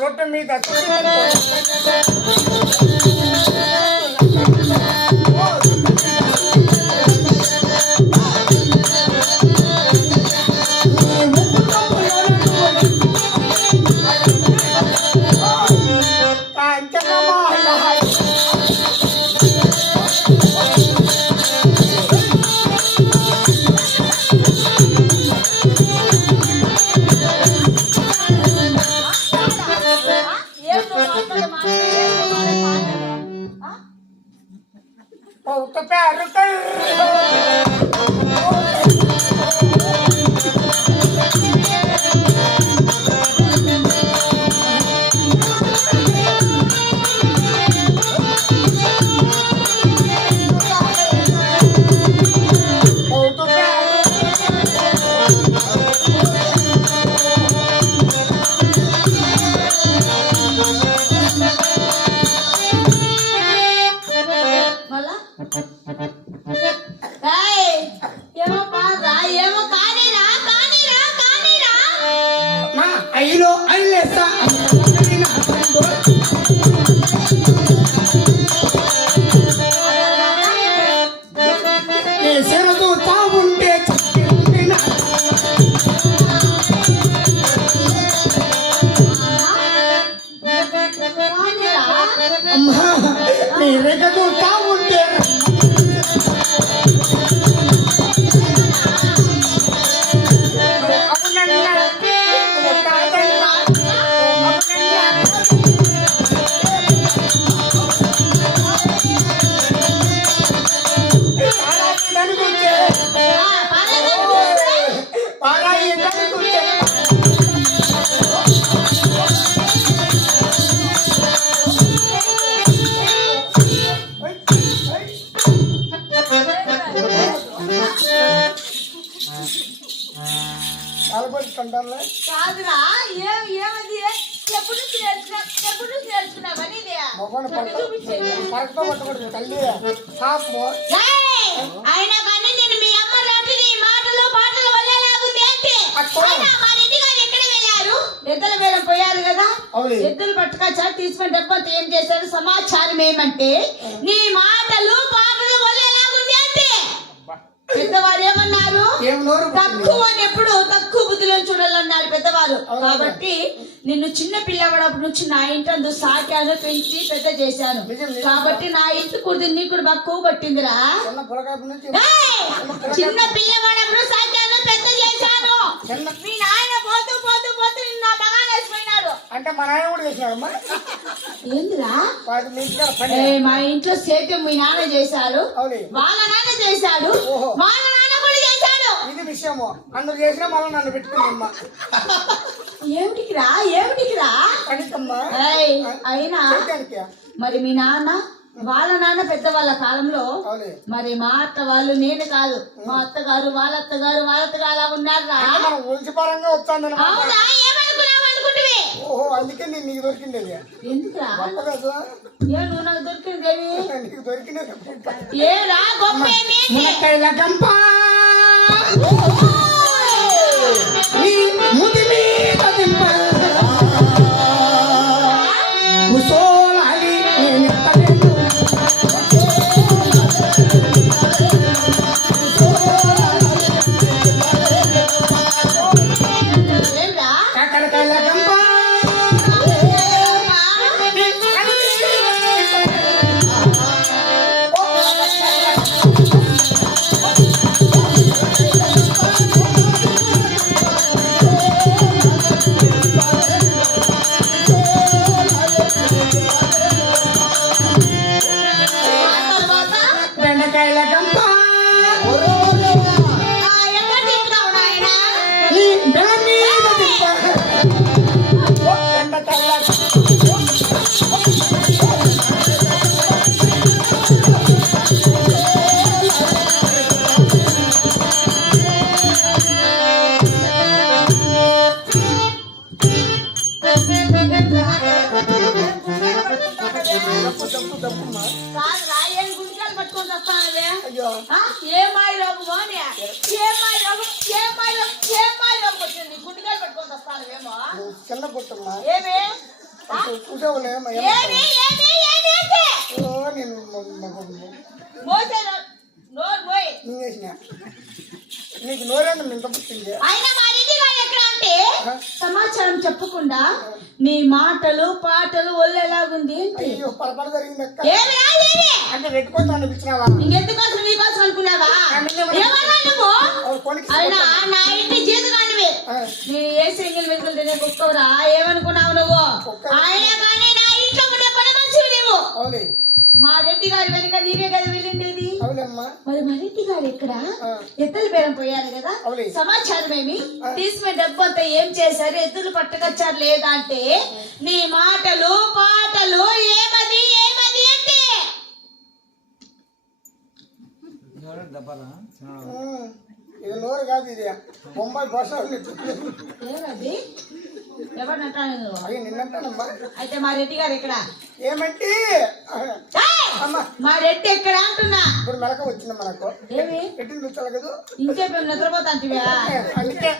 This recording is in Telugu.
రొట్టె మీద కాదురా ఏమది ఎప్పుడు నేర్చుకున్నావని అయినా కానీ నేను మీ అమ్మ లాంటిది మాటలు పాటలు వల్లేలాగుంది అంటే మా ఇంటి గారు ఎక్కడ వెళ్ళారు ఎద్దుల బేరం పోయారు కదా ఎద్దులు పట్టుకొచ్చా తీసుకుని డబ్బంతా ఏం చేశారు సమాచారం ఏమంటే నీ మాటలు పాటలు వల్లేలాగుంది అంటే పెద్దవారు ఏమన్నారు తక్కువ అని ఎప్పుడు తక్కువ బుద్ధిలో చూడాలన్నారు పెద్దవారు కాబట్టి నిన్ను చిన్న పిల్లవాడప్పటి నుంచి నా ఇంటి సాకాను పెంచి పెద్ద చేశాను కాబట్టి నా ఇంటి కుడిది నీ కూడా బాగా కొవ్వు పట్టిందిరా చిన్న పిల్లవాడప్పుడు సాకాను పెద్ద చేశాను మీ నాయన పోతూ పోతూ పోతూ నిన్ను నా మగాన్ వేసిపోయినాడు అంటే మా నాయన కూడా చేసినాడమ్మా ఏందిరా మా ఇంట్లో సేద్యం మీ నాన్న చేశాడు వాళ్ళ నాన్న చేశాడు వాళ్ళ నాన్న కూడా చేశాడు ఇది విషయము అందరు చేసినా మళ్ళీ నన్ను పెట్టుకుందమ్మా ఏమిటికిరా అయినా మరి మీ నాన్న వాళ్ళ నాన్న పెద్దవాళ్ళ కాలంలో మరి మా అత్త వాళ్ళు నేను కాదు మా అత్తగారు వాళ్ళ అత్తగారు అలా ఉన్నారా ఓహో అందుకే నేను నీకు దొరికింది ఎందుకురా నువ్వు నాకు దొరికింది నీకు దొరికినది ఏరా గొప్ప ముది మీద Bye. ఆ? ఏ మాయ రోగమో అని ఏ మాయ రోగం వచ్చింది గుండెకాయలు పెట్టుకొని వస్తావేమో నువ్వు చిన్న పుట్టమ్మా ఏమి చూసావులేమో ఏమి ఏమి ఏమి అంటే నేను మోసే నోరు మోయ్ చేసిన నీకు నోరేంత ఇంత పుట్టింది అయినా మా ఇంటి వాడు ఎక్కడ అంటే సమాచారం చెప్పకుండా నీ మాటలు పాటలు ఒళ్ళు ఎలాగుంది ఏంటి అయ్యో పొరపాటు జరిగింది అక్క ఏమి రా ఏమి అంటే రెట్టుకోసం అనిపించినావా ఇంకెందుకోసం నీకోసం అనుకున్నావా ఏమన్నా నువ్వు అయినా నా ఇంటి జీతగానివి నీ ఏ సింగిల్ వెతులు తినే కుక్కవరా ఏమనుకున్నావు నువ్వు అయినా కానీ నా ఇంట్లో ఉండే పని మనిషివి నువ్వు అవులే మా రెడ్డి గారి వెనుక నీవే కదా వెళ్ళిండేది అవులేమ్మా మరి మా రెడ్డి గారు ఎక్కడ ఎద్దులు బేరం పోయారు కదా అవులే సమాచారం ఏమి తీసుకునే డబ్బు అంతా ఏం చేశారు ఎద్దులు పట్టుకొచ్చారు లేదా అంటే నీ మాటలు పాటలు ఏమది ఏమది అంటే ఇది నోరు కాదు ఇది బొంబాయి భాష ఏమది ఎవరినంటాను అయ్యి నిన్నంటానమ్మా అయితే మా రెడ్డి గారు ఎక్కడ ఏమంటే అమ్మా మా రెడ్డి ఎక్కడ అంటున్నా ఇప్పుడు మెలక వచ్చింది మనకు ఏమి పెట్టింది కదా ఇంకేపు నిద్రపోతా అందుకే